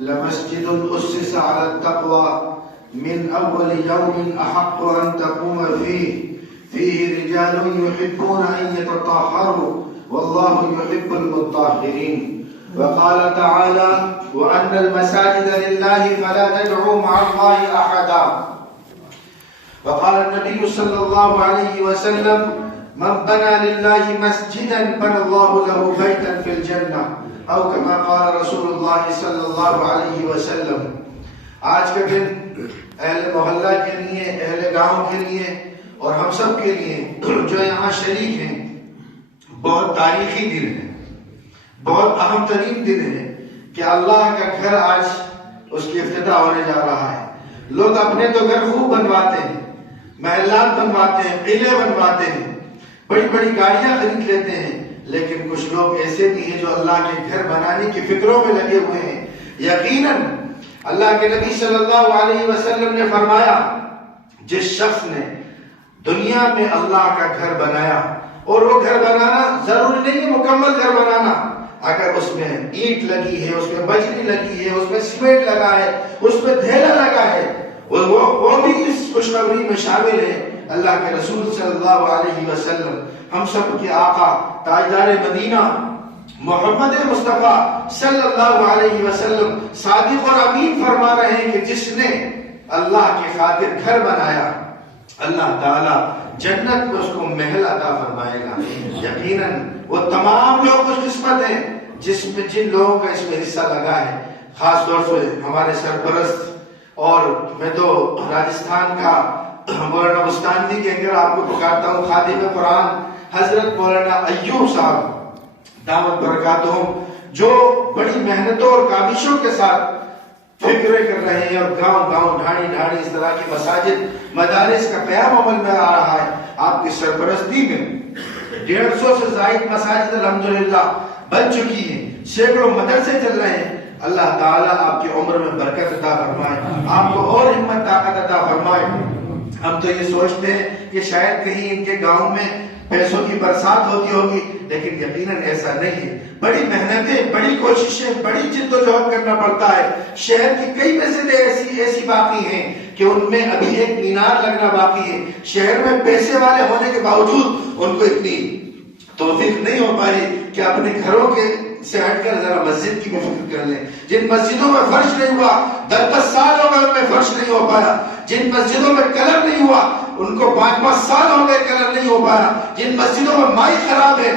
لمسجد أسس على التقوى من أول يوم أحق أن تقوم فيه رجال يحبون أن يتطهروا والله يحب المطهرين. وقال تعالى: وأن المساجد لله فلا تدعوا مع الله أحدا. وقال النبي صلى الله عليه وسلم: من بنى لله مسجدا بنى الله له بيتا في الجنة، او كما قال رسول اللہ صلی اللہ علیہ وسلم. آج کے دن اہل محلہ کے لیے، اہل گاؤں کے لیے اور ہم سب کے لیے جو یہاں شریک ہیں بہت تاریخی دن ہے، بہت اہم ترین دن ہے کہ اللہ کا گھر آج اس کی افتتاح ہونے جا رہا ہے. لوگ اپنے تو گھر خوب بنواتے ہیں، محلات بنواتے ہیں، قلعے بنواتے ہیں، بڑی بڑی گاڑیاں خرید لیتے ہیں، لیکن کچھ لوگ ایسے بھی ہیں جو اللہ کے گھر بنانے کی فکروں میں لگے ہوئے ہیں. یقیناً اللہ کے نبی صلی اللہ علیہ وسلم نے فرمایا: جس شخص نے دنیا میں اللہ کا گھر بنایا، اور وہ گھر بنانا ضروری نہیں ہے مکمل گھر بنانا، اگر اس میں اینٹ لگی ہے، اس میں بجری لگی ہے، اس میں سیمنٹ لگا ہے، اس میں ڈھیلا لگا ہے، وہ بھی اس خوشخبری میں شامل ہے. اللہ کے رسول صلی اللہ علیہ وسلم، ہم سب کے آقا تاجدار مدینہ محمد مصطفیٰ صلی اللہ علیہ وسلم صادق اور امین فرما رہے ہیں کہ جس نے اللہ کی خاطر گھر بنایا، اللہ تعالیٰ جنت میں اس کو محل عطا فرمائے گا. یقیناً وہ تمام لوگ خوش قسمت ہیں جن لوگوں کا اس میں حصہ لگا ہے. خاص طور سے ہمارے سرپرست، اور میں تو راجستھان کا مولانا بستانوی کے اگر آپ کو پکارتا ہوں، خادم قرآن حضرت مولانا ایوب صاحب دامت برکاتہم، جو بڑی محنتوں اور کاوشوں کے ساتھ فکریں کر رہے ہیں اور گاؤں گاؤں ڈھاڑی ڈھاڑی اس طرح کی مساجد مدارس کا قیام عمل میں آ رہا ہے. آپ کی سرپرستی میں 150 سے زائد مساجد الحمدللہ بن چکی ہیں، سینکڑوں مدرسے چل رہے ہیں. اللہ تعالیٰ آپ کی عمر میں برکت عطا فرمائے، آپ کو اور ہمت طاقت عطا فرمائے. ہم تو یہ سوچتے ہیں کہ شاید کہیں ان کے گاؤں میں پیسوں کی برسات ہوتی ہوگی، لیکن یقیناً ایسا نہیں ہے. بڑی محنتیں، بڑی کوششیں، بڑی جد و جہد کرنا پڑتا ہے. شہر کی کئی مسجدیں ایسی باقی ہیں کہ ان میں ابھی ایک مینار لگنا باقی ہے. شہر میں پیسے والے ہونے کے باوجود ان کو اتنی توفیق نہیں ہو پائی کہ اپنے گھروں کے سے ہٹ کر ذرا مسجد کی بھی فکر کر لیں. جن مسجدوں میں فرش نہیں ہوا، 10 سال ہو گئے ان میں فرش نہیں ہو پایا. جن مسجدوں میں کلر نہیں ہوا، ان کو 5 سال ہو گئے کلر نہیں ہو پایا. جن مسجدوں میں مائی خراب ہے،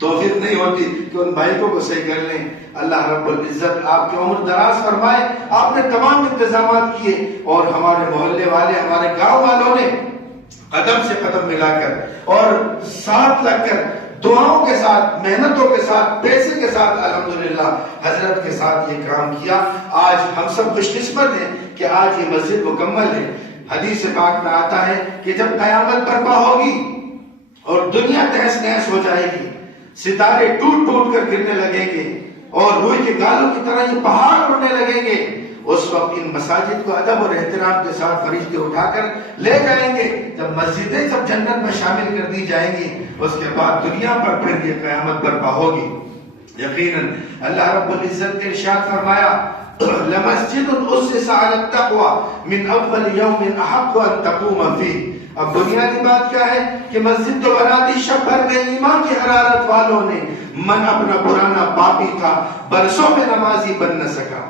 توفیق نہیں ہوتی کہ ان بائکوں کو صحیح کر لیں. اللہ رب العزت آپ کی عمر دراز فرمائے. آپ نے تمام انتظامات کیے اور ہمارے محلے والے، ہمارے گاؤں والوں نے قدم سے قدم ملا کر اور ساتھ لگ کر دعاؤں کے ساتھ، محنتوں کے ساتھ، پیسے کے ساتھ الحمدللہ حضرت کے ساتھ یہ کام کیا. آج ہم سب خوش قسمت ہیں کہ آج یہ مسجد مکمل ہے. حدیث پاک میں آتا ہے کہ جب قیامت برپا ہوگی اور دنیا تہس نہس ہو جائے گی، ستارے ٹوٹ ٹوٹ کر گرنے لگیں گے اور روئی کے گالوں کی طرح یہ پہاڑ اڑنے لگیں گے، اس وقت ان مساجد کو ادب اور احترام کے ساتھ فرشتے اٹھا کر لے جائیں گے. جب مسجدیں سب جنت میں شامل کر دی جائیں گی، اس کے بعد دنیا پر پھر یہ قیامت برپا ہوگی. یقیناً اللہ رب العزت نے ارشاد فرمایا: لمسجد اسس علی التقوى من اول یوم احق ان تقوم فیہ. اب بنیادی بات کیا ہے کہ مسجد تو بنا دی شب بھر میں ایمان کی حرارت والوں نے. من اپنا پرانا پاپی تھا، برسوں میں نمازی بن نہ سکا.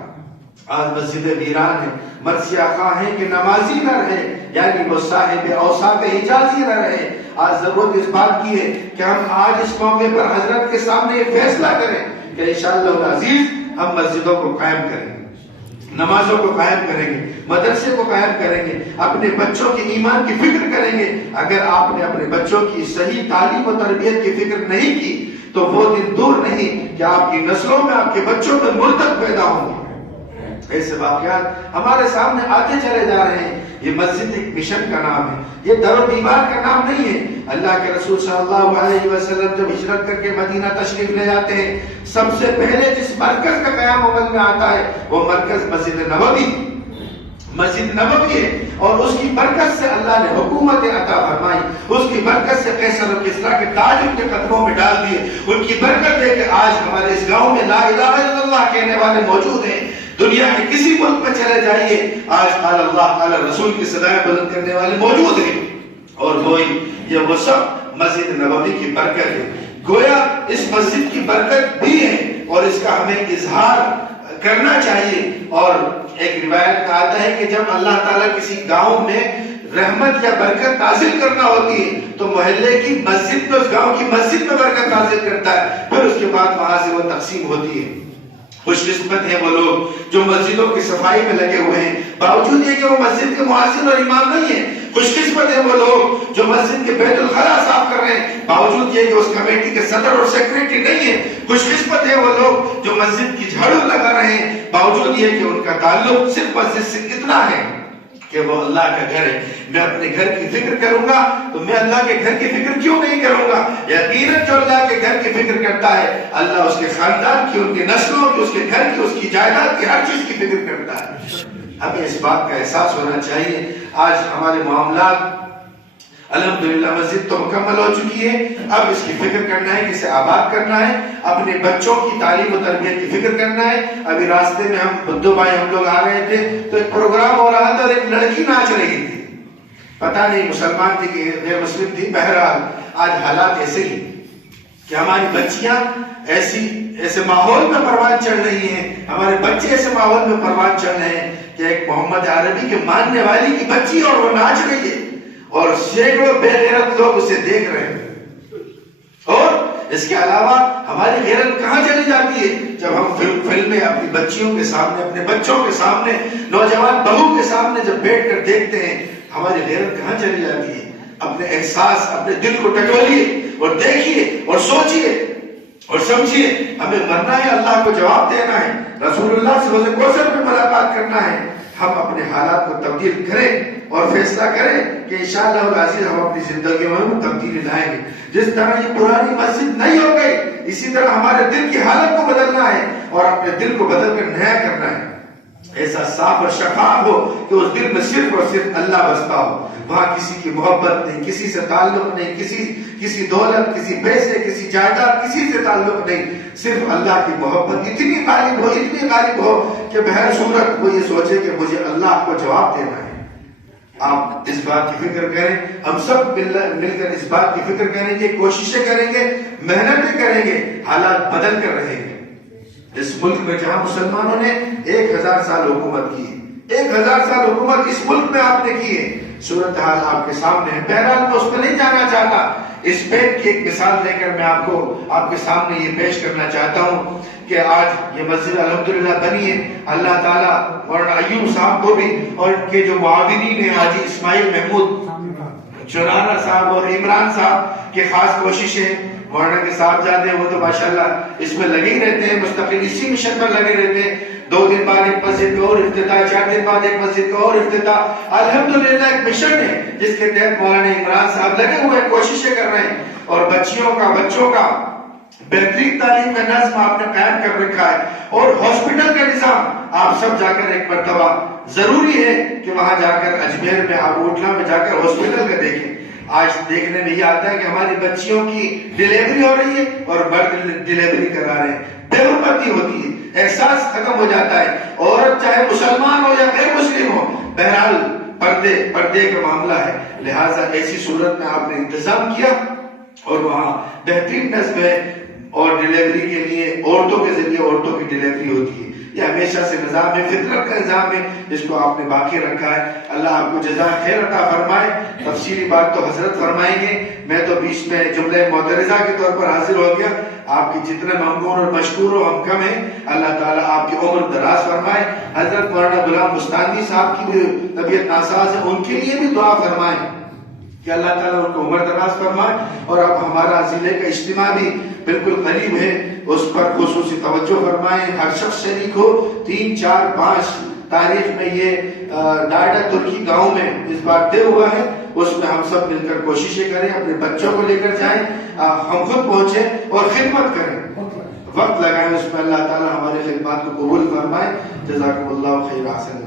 آج مسجد ویران ہے، مرثیہ خواہ ہے کہ نمازی نہ رہے، یعنی وہ صاحب اوصاف حجازی نہ رہے. آج ضرورت اس بات کی ہے کہ ہم آج اس موقع پر حضرت کے سامنے یہ فیصلہ کریں کہ انشاءاللہ العزیز ہم مسجدوں کو قائم کریں گے، نمازوں کو قائم کریں گے، مدرسے کو قائم کریں گے، اپنے بچوں کے ایمان کی فکر کریں گے. اگر آپ نے اپنے بچوں کی صحیح تعلیم و تربیت کی فکر نہیں کی تو وہ دن دور نہیں کہ آپ کی نسلوں میں، آپ کے بچوں میں مرتد پیدا ہوں گے. ایسے واقعات ہمارے سامنے آتے چلے جا رہے ہیں. یہ مسجد ایک مشن کا نام ہے، یہ در و دیوار کا نام نہیں ہے. اللہ کے رسول صلی اللہ علیہ وسلم جب ہجرت کر کے مدینہ تشریف لے جاتے ہیں، سب سے پہلے جس مرکز کا قیام عمل میں آتا ہے وہ مرکز مسجد نبوی ہے. اور اس کی برکت سے اللہ نے حکومت عطا فرمائی، اس کی برکت سے قیصر و کسریٰ کے تاج ان کے قدموں میں ڈال دیے. ان کی برکت ہے کہ آج ہمارے اس گاؤں میں لا الہ الا اللہ کہنے والے موجود ہیں. دنیا کے کسی ملک میں چلے جائیے، آج قال اللہ قال رسول کی صدائیں بلند کرنے والے موجود ہیں، اور وہ سب مسجد نبوی کی برکت ہے۔ گویا اس مسجد کی برکت بھی ہے اور اس کا ہمیں اظہار کرنا چاہیے۔ اور ایک روایت میں آتا ہے کہ جب اللہ تعالیٰ کسی گاؤں میں رحمت یا برکت نازل کرنا ہوتی ہے تو محلے کی مسجد میں، اس گاؤں کی مسجد میں برکت نازل کرتا ہے، پھر اس کے بعد وہاں سے وہ تقسیم ہوتی ہے۔ خوش قسمت ہیں وہ لوگ جو مسجدوں کی صفائی میں لگے ہوئے ہیں، باوجود یہ کہ وہ مسجد کے مؤذن اور امام نہیں ہیں۔ خوش قسمت ہیں وہ لوگ جو مسجد کے بیت الخلا صاف کر رہے ہیں، باوجود یہ کہ اس کمیٹی کے صدر اور سیکریٹری نہیں ہیں۔ خوش قسمت ہیں وہ لوگ جو مسجد کی جھاڑو لگا رہے ہیں، باوجود یہ کہ ان کا تعلق صرف مسجد سے اتنا ہے کہ وہ اللہ کا گھر ہے۔ میں اپنے گھر کی فکر کروں گا تو میں اللہ کے گھر کی فکر کیوں نہیں کروں گا؟ یقیناً جو اللہ کے گھر کی فکر کرتا ہے، اللہ اس کے خاندان کی، ان کے نسلوں کی، اس کے گھر کی، اس کی جائیداد کی، ہر چیز کی فکر کرتا ہے۔ ہمیں اس بات کا احساس ہونا چاہیے۔ آج ہمارے معاملات الحمدللہ مسجد تو مکمل ہو چکی ہے، اب اس کی فکر کرنا ہے کہ اسے آباد کرنا ہے، اپنے بچوں کی تعلیم و تربیت کی فکر کرنا ہے۔ ابھی راستے میں ہم دو بھائی ہم لوگ آ رہے تھے تو ایک پروگرام ہو رہا تھا اور ایک لڑکی ناچ رہی تھی، پتہ نہیں مسلمان تھی کہ غیر مسلم تھی۔ بہرحال آج حالات ایسے ہی کہ ہماری بچیاں ایسے ماحول میں پروان چڑھ رہی ہیں، ہمارے بچے ایسے ماحول میں پروان چڑھ رہے ہیں کہ ایک محمد عربی کے ماننے والی کی بچی اور وہ ناچ رہی ہے اور سینکڑوں بے غیرت لوگ اسے دیکھ رہے ہیں۔ اور اس کے علاوہ ہماری غیرت کہاں چلی جاتی ہے جب ہم فلمیں اپنی بچیوں کے سامنے، اپنے بچوں کے سامنے، نوجوان بہو کے سامنے جب بیٹھ کر دیکھتے ہیں، ہماری غیرت کہاں چلی جاتی ہے؟ اپنے احساس، اپنے دل کو ٹٹولیے اور دیکھیے اور سوچیے اور سمجھیے، ہمیں مرنا ہے، اللہ کو جواب دینا ہے، رسول اللہ سے حوض کوثر پہ ملاقات کرنا ہے۔ ہم اپنے حالات کو تبدیل کریں اور فیصلہ کریں کہ انشاءاللہ العزیز ہم اپنی زندگی میں تبدیلی لائیں گے۔ جس طرح یہ پرانی مسجد نہیں ہو گئی، اسی طرح ہمارے دل کی حالت کو بدلنا ہے اور اپنے دل کو بدل کر نیا کرنا ہے، ایسا صاف اور شفاف ہو کہ اس دل میں صرف اور صرف اللہ بستا ہو، وہاں کسی کی محبت نہیں، کسی سے تعلق نہیں، کسی دولت، کسی پیسے، کسی جائیداد، کسی سے تعلق نہیں، صرف اللہ کی محبت اتنی غالب ہو کہ بہر صورت وہ یہ سوچے کہ مجھے اللہ کو جواب دینا ہے۔ آپ اس بات کی فکر کریں، ہم سب مل کر اس بات کی فکر کریں گے، کوششیں کریں گے، محنتیں کریں گے، حالات بدل کر رہیں گے۔ اس ملک میں جہاں مسلمانوں نے 1000 سال حکومت کی، 1000 سال حکومت اس ملک میں آپ نے کی ہے، صورتحال آپ کے سامنے ہے۔ بہرحال میں اس پہ نہیں جانا چاہتا، اسپین کی ایک مثال لے کر میں آپ کے سامنے یہ پیش کرنا چاہتا ہوں کہ آج یہ مسجد الحمدللہ بنی ہے، اللہ تعالیٰ مولانا ایوب صاحب کو بھی اور ان کے جو معاونین ہیں حاجی اسماعیل محمود چنانا صاحب اور عمران صاحب کی خاص کوششیں، مولانا کے صاحبزادے وہ تو ماشاءاللہ اس میں لگے ہی رہتے ہیں، مستقل اسی مشن پر لگے رہتے ہیں۔ 2 دن بعد ایک مسجد کا اور افتتاح، 4 دن بعد ایک مسجد کا اور افتتاح، الحمدللہ ایک مشن ہے جس کے تحت مولانا عمران صاحب لگے ہوئے کوششیں کر رہے ہیں اور بچوں کا بہترین تعلیم کا نظم آپ نے قائم کر رکھا ہے اور ہاسپٹل کا نظام آپ سب جا کر ایک مرتبہ ضروری ہے کہ وہاں جا کر اجمیر میں اوٹلا میں جا کر ہاسپٹل کا دیکھیں۔ آج دیکھنے میں یہ آتا ہے کہ ہماری بچیوں کی ڈیلیوری ہو رہی ہے اور مرد ڈیلیوری کرا رہے ہیں، بے حرمتی ہوتی ہے، احساس ختم ہو جاتا ہے، عورت چاہے مسلمان ہو یا غیر مسلم ہو، بہرحال پردے کا معاملہ ہے۔ لہٰذا ایسی صورت میں آپ نے انتظام کیا اور وہاں بہترین نظم ہے اور ڈیلیوری کے لیے عورتوں کے ذریعے عورتوں کی ڈیلیوری ہوتی ہے۔ یہ ہمیشہ سے نظام ہے، فطرت کا نظام ہے جس کو آپ نے باقی رکھا ہے۔ اللہ آپ کو جزائے خیر عطا فرمائے۔ تفصیلی بات تو حضرت فرمائیں گے، میں تو بیچ میں جملہ معترضہ کے طور پر حاضر ہو گیا۔ آپ کی جتنے ممنون اور مشکور ہو ہم کم ہیں، اللہ تعالیٰ آپ کی عمر دراز فرمائے۔ حضرت مولانا غلام مستانوی صاحب کی بھی طبیعت ناساز ہے، ان کے لیے بھی دعا فرمائیں کہ اللہ تعالیٰ ان کو عمر دراز فرمائے۔ اور اب ہمارا ضلع کا اجتماع بھی بالکل قریب ہے، اس پر خصوصی توجہ فرمائیں، ہر شخص شریک ہو۔ 3، 4، 5 تاریخ میں یہ ڈاڈا ترکی گاؤں میں اس بار طے ہوا ہے، اس میں ہم سب مل کر کوششیں کریں، اپنے بچوں کو لے کر جائیں، ہم خود پہنچیں اور خدمت کریں، وقت لگائیں اس میں۔ اللہ تعالیٰ ہماری خدمات کو قبول فرمائے۔ جزاکم اللہ خیر، احسن۔